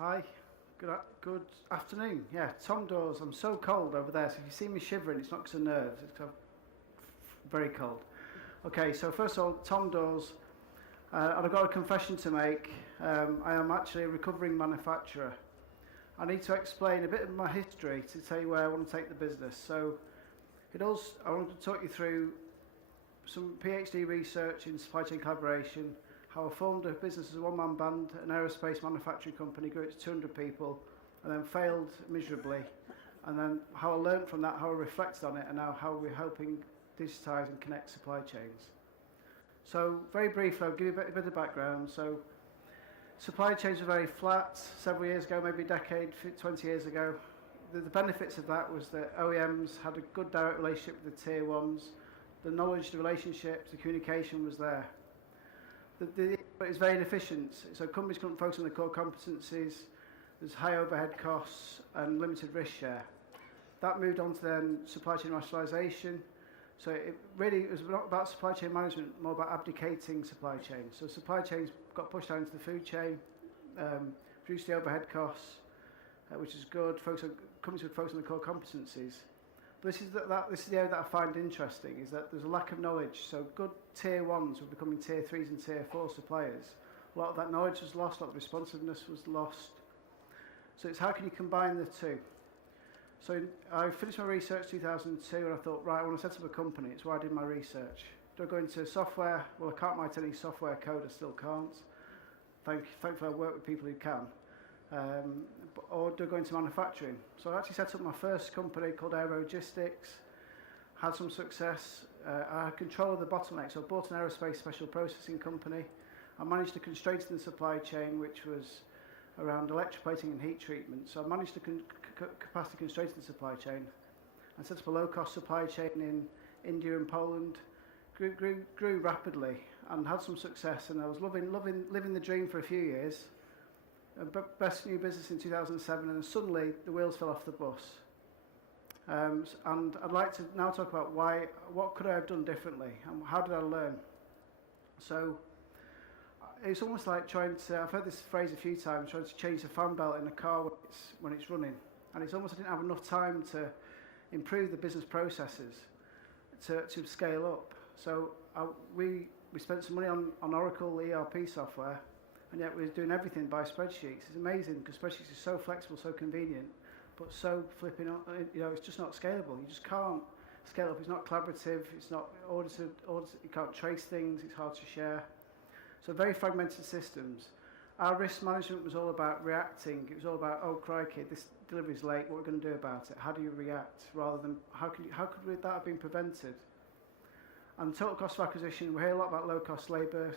Hi, good afternoon. Yeah, Tom Dawes. I'm so cold over there, so if you see me shivering, it's not because of nerves, it's because I'm very cold. Okay, so first of all, Tom Dawes, and I've got a confession to make. I am actually a recovering manufacturer. I need to explain a bit of my history to tell you where I want to take the business. So, I want to talk you through some PhD research in supply chain collaboration, how I formed a business as a one-man band, an aerospace manufacturing company, grew it to 200 people, and then failed miserably. And then how I learned from that, how I reflected on it, and now how we're helping digitise and connect supply chains. So very briefly, I'll give you a bit of background. So supply chains were very flat several years ago, maybe a decade, 20 years ago. The benefits of that was that OEMs had a good direct relationship with the tier ones. The knowledge, the relationships, the communication was there. But it's very inefficient, so companies couldn't focus on the core competencies, there's high overhead costs and limited risk share. That moved on to then supply chain rationalisation, so it was not about supply chain management, more about abdicating supply chains. So supply chains got pushed down into the food chain, reduced the overhead costs, which is good, companies would focus on the core competencies. But this is the area that I find interesting, is that there's a lack of knowledge. So good tier ones were becoming tier threes and tier four suppliers. A lot of that knowledge was lost, a lot of responsiveness was lost. So it's how can you combine the two? So I finished my research in 2002 and I thought, right, I want to set up a company. It's why I did my research. Do I go into software? Well, I can't write any software code, I still can't. Thankfully I work with people who can. Or do I go into manufacturing? So I actually set up my first company called Aerogistics, had some success. I had control of the bottleneck, so I bought an aerospace special processing company. I managed the constraints in the supply chain, which was around electroplating and heat treatment. So I managed the capacity constraints in the supply chain. I set up a low-cost supply chain in India and Poland, grew rapidly and had some success, and I was living the dream for a few years. Best new business in 2007, and suddenly the wheels fell off the bus. And I'd like to now talk about what could I have done differently, and how did I learn? So it's almost like I've heard this phrase a few times, trying to change the fan belt in a car when it's running. And it's almost I didn't have enough time to improve the business processes to scale up. So we spent some money on Oracle ERP software, and yet we're doing everything by spreadsheets. It's amazing because spreadsheets are so flexible, so convenient, but so flipping, it's just not scalable. You just can't scale up. It's not collaborative. It's not audited. You can't trace things. It's hard to share. So very fragmented systems. Our risk management was all about reacting. It was all about, oh crikey, this delivery's late. What are we going to do about it? How do you react? Rather than how could that have been prevented? And total cost of acquisition. We hear a lot about low-cost labour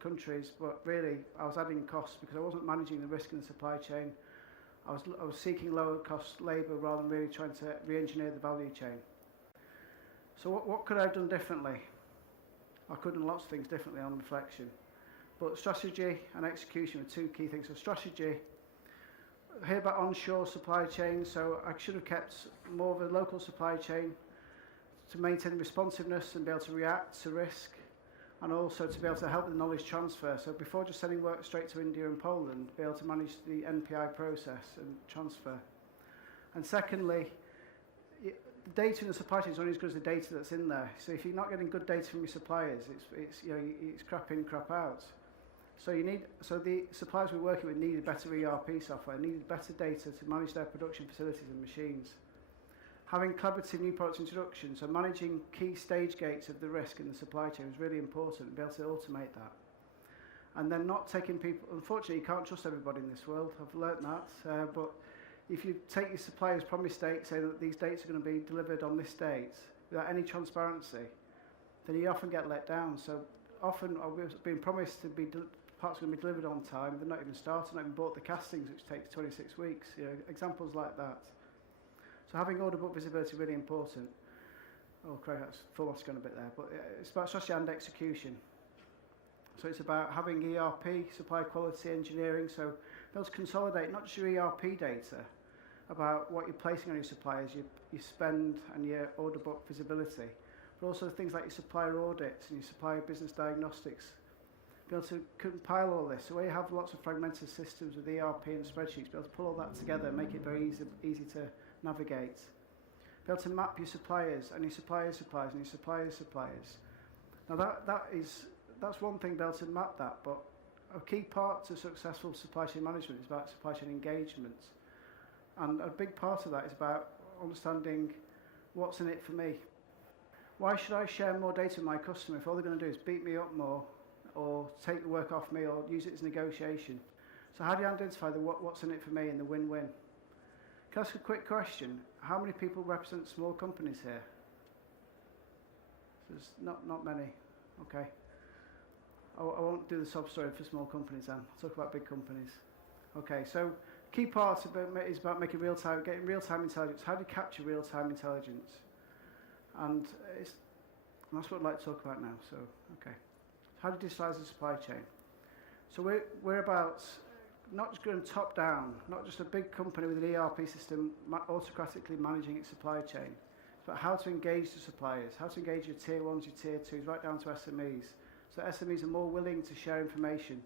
countries, but really I was adding costs because I wasn't managing the risk in the supply chain. I was seeking lower cost labour rather than really trying to re-engineer the value chain. So what could I have done differently? I could have done lots of things differently on reflection, but strategy and execution are two key things. So strategy, I hear about onshore supply chain, so I should have kept more of a local supply chain to maintain responsiveness and be able to react to risk, and also to be able to help with the knowledge transfer. So before just sending work straight to India and Poland, be able to manage the NPI process and transfer. And secondly, the data in the supply chain is only as good as the data that's in there. So if you're not getting good data from your suppliers, it's crap in, crap out. So the suppliers we're working with needed better ERP software, needed better data to manage their production facilities and machines. Having collaborative new product introduction, so managing key stage gates of the risk in the supply chain is really important, and be able to automate that. And then not taking people, unfortunately you can't trust everybody in this world, I've learnt that, but if you take your supplier's promise date, saying that these dates are going to be delivered on this date, without any transparency, then you often get let down. So often I've been promised to be parts are going to be delivered on time, they're not even started, not even bought the castings, which takes 26 weeks, examples like that. So having order book visibility is really important. Oh, crap, that's full off gone a bit there. But it's about strategy and execution. So it's about having ERP, supply quality engineering, so be able to consolidate not just your ERP data about what you're placing on your suppliers, your spend and your order book visibility, but also things like your supplier audits and your supplier business diagnostics, be able to compile all this. So where you have lots of fragmented systems with ERP and spreadsheets, be able to pull all that together and make it very easy to navigate. Be able to map your suppliers and your suppliers' suppliers and your suppliers' suppliers. Now that's one thing, be able to map that, but a key part to successful supply chain management is about supply chain engagement. And a big part of that is about understanding what's in it for me. Why should I share more data with my customer if all they're going to do is beat me up more or take the work off me or use it as negotiation? So how do you identify what's in it for me and the win-win? Can I ask a quick question? How many people represent small companies here? There's not many. Okay. I won't do the sob story for small companies then. I'll talk about big companies. Okay, so key part of it is about getting real-time intelligence. How do you capture real-time intelligence? And that's what I'd like to talk about now. So, okay. How to digitalize the supply chain. So we're about not just going top down, not just a big company with an ERP system autocratically managing its supply chain, but how to engage the suppliers, how to engage your tier ones, your tier twos, right down to SMEs. So SMEs are more willing to share information,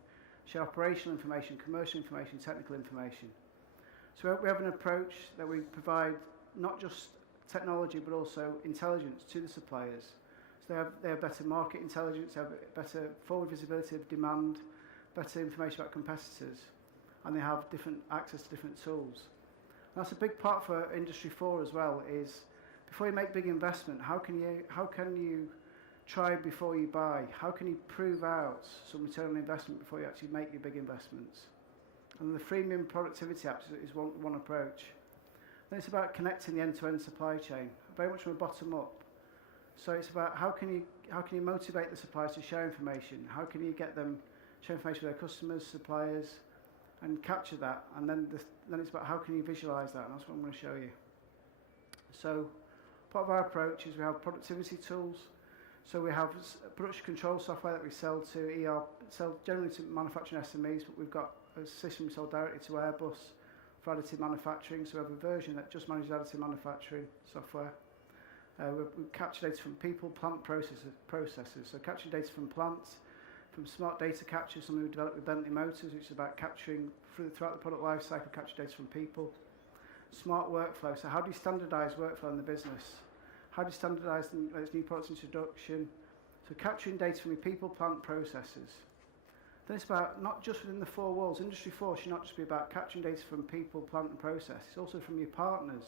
share operational information, commercial information, technical information. So we have an approach that we provide not just technology but also intelligence to the suppliers. So they have better market intelligence, they have better forward visibility of demand, better information about competitors, and they have different access to different tools. And that's a big part for Industry 4 as well, is before you make big investment, how can you try before you buy? How can you prove out some return on investment before you actually make your big investments? And the freemium productivity apps is one approach. Then it's about connecting the end-to-end supply chain, very much from a bottom up. So it's about how can you motivate the suppliers to share information? How can you get them share information with their customers, suppliers, and capture that? And then it's about how can you visualize that, and that's what I'm going to show you. So part of our approach is we have productivity tools. So we have production control software that we sell generally to manufacturing SMEs, but we've got a system we sell directly to Airbus for additive manufacturing. So we have a version that just manages additive manufacturing software. We capture data from people, plant processes. So capturing data from plants, from smart data capture, something we developed with Bentley Motors, which is about capturing throughout the product life cycle, capture data from people. Smart workflow. So how do you standardize workflow in the business? How do you standardize its new products introduction? So capturing data from your people, plant, processes. Then it's about not just within the four walls. Industry 4 should not just be about capturing data from people, plant and process. It's also from your partners.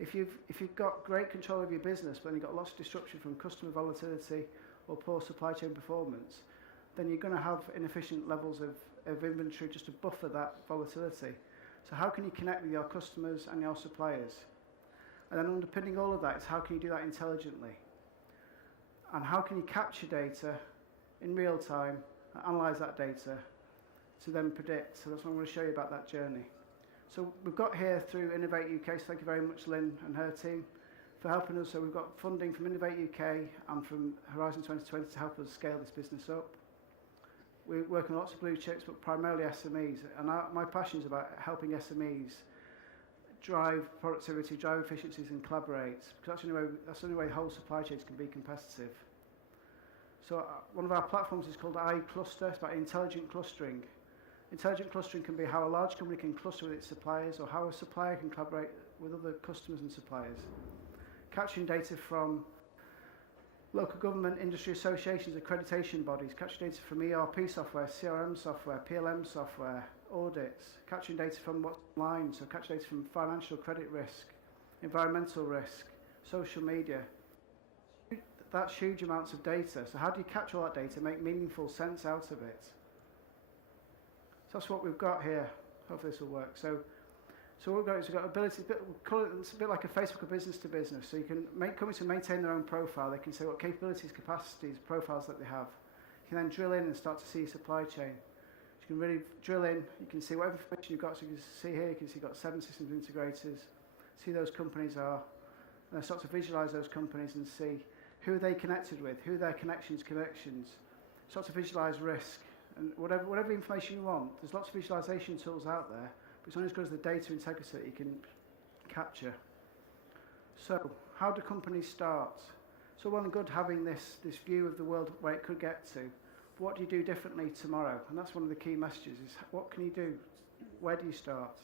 If you've got great control of your business, but then you've got lots of disruption from customer volatility or poor supply chain performance, then you're going to have inefficient levels of inventory just to buffer that volatility. So how can you connect with your customers and your suppliers? And then underpinning all of that is how can you do that intelligently? And how can you capture data in real time, analyze that data to then predict? So that's what I'm going to show you about that journey. So we've got here through Innovate UK, so thank you very much Lynn and her team for helping us. So we've got funding from Innovate UK and from Horizon 2020 to help us scale this business up. We work on lots of blue chips, but primarily SMEs. And my passion is about helping SMEs drive productivity, drive efficiencies and collaborate, because that's the only way whole supply chains can be competitive. So one of our platforms is called iCluster. It's about intelligent clustering. Intelligent clustering can be how a large company can cluster with its suppliers, or how a supplier can collaborate with other customers and suppliers. Capturing data from local government, industry associations, accreditation bodies, capturing data from ERP software, CRM software, PLM software, audits, capturing data from what's online, so capturing data from financial credit risk, environmental risk, social media. That's huge amounts of data. So how do you capture all that data, make meaningful sense out of it? So that's what we've got here. Hopefully this will work. So what we've got is we've got ability, it's a bit like a Facebook of business to business. So you can companies can maintain their own profile. They can say what capabilities, capacities, profiles that they have. You can then drill in and start to see supply chain. You can really drill in. You can see what information you've got. So you can see here, you can see you've got 7 systems integrators. See who those companies are. And then start to visualize those companies and see who are they connected with, who are their connections. Start to visualize risk. And whatever information you want, there's lots of visualization tools out there, but it's only as good as the data integrity that you can capture. So, how do companies start? So well and good having this view of the world where it could get to. what do you do differently tomorrow? And that's one of the key messages, is what can you do? Where do you start?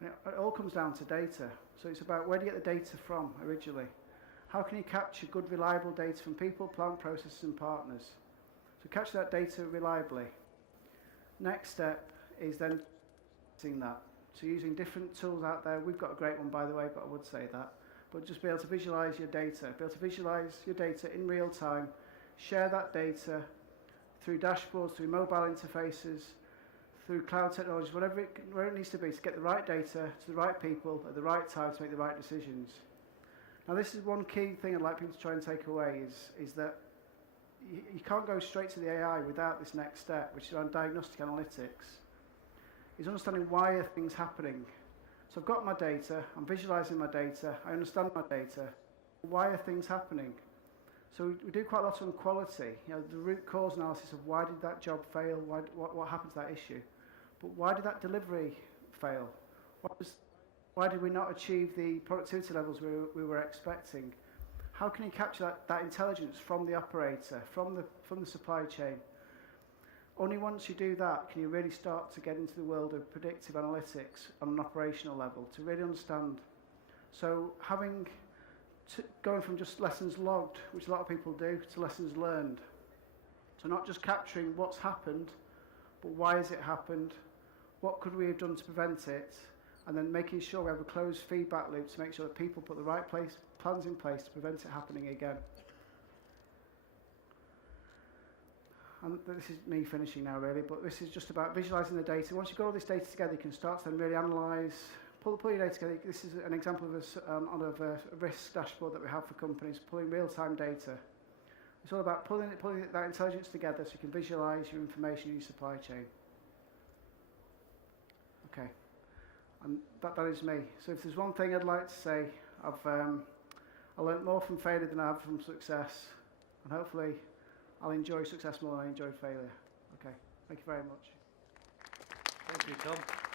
And it all comes down to data. So it's about where do you get the data from originally? How can you capture good, reliable data from people, plant, processes, and partners? So capture that data reliably. Next step is then using that. So using different tools out there. We've got a great one, by the way, but I would say that. But just be able to visualize your data. Be able to visualize your data in real time. Share that data through dashboards, through mobile interfaces, through cloud technologies, whatever it needs to be to get the right data to the right people at the right time to make the right decisions. Now, this is one key thing I'd like people to try and take away is that you can't go straight to the AI without this next step, which is around diagnostic analytics. Is understanding why are things happening. So I've got my data, I'm visualizing my data, I understand my data. Why are things happening? So we do quite a lot on quality, the root cause analysis of why did that job fail, what happened to that issue. But why did that delivery fail? Why did we not achieve the productivity levels we were expecting? How can you capture that intelligence from the operator, from the supply chain? Only once you do that can you really start to get into the world of predictive analytics on an operational level, to really understand. So going from just lessons logged, which a lot of people do, to lessons learned. So not just capturing what's happened, but why has it happened? What could we have done to prevent it? And then making sure we have a closed feedback loop to make sure that people put the right plans in place to prevent it happening again. And this is me finishing now, really, but this is just about visualizing the data. Once you've got all this data together, you can start to then really analyze, pull your data together. This is an example of a risk dashboard that we have for companies, pulling real-time data. It's all about pulling that intelligence together so you can visualize your information in your supply chain. Okay, and that is me. So if there's one thing I'd like to say, I learned more from failure than I have from success, and hopefully I'll enjoy success more than I enjoyed failure. Okay, thank you very much. Thank you, Tom.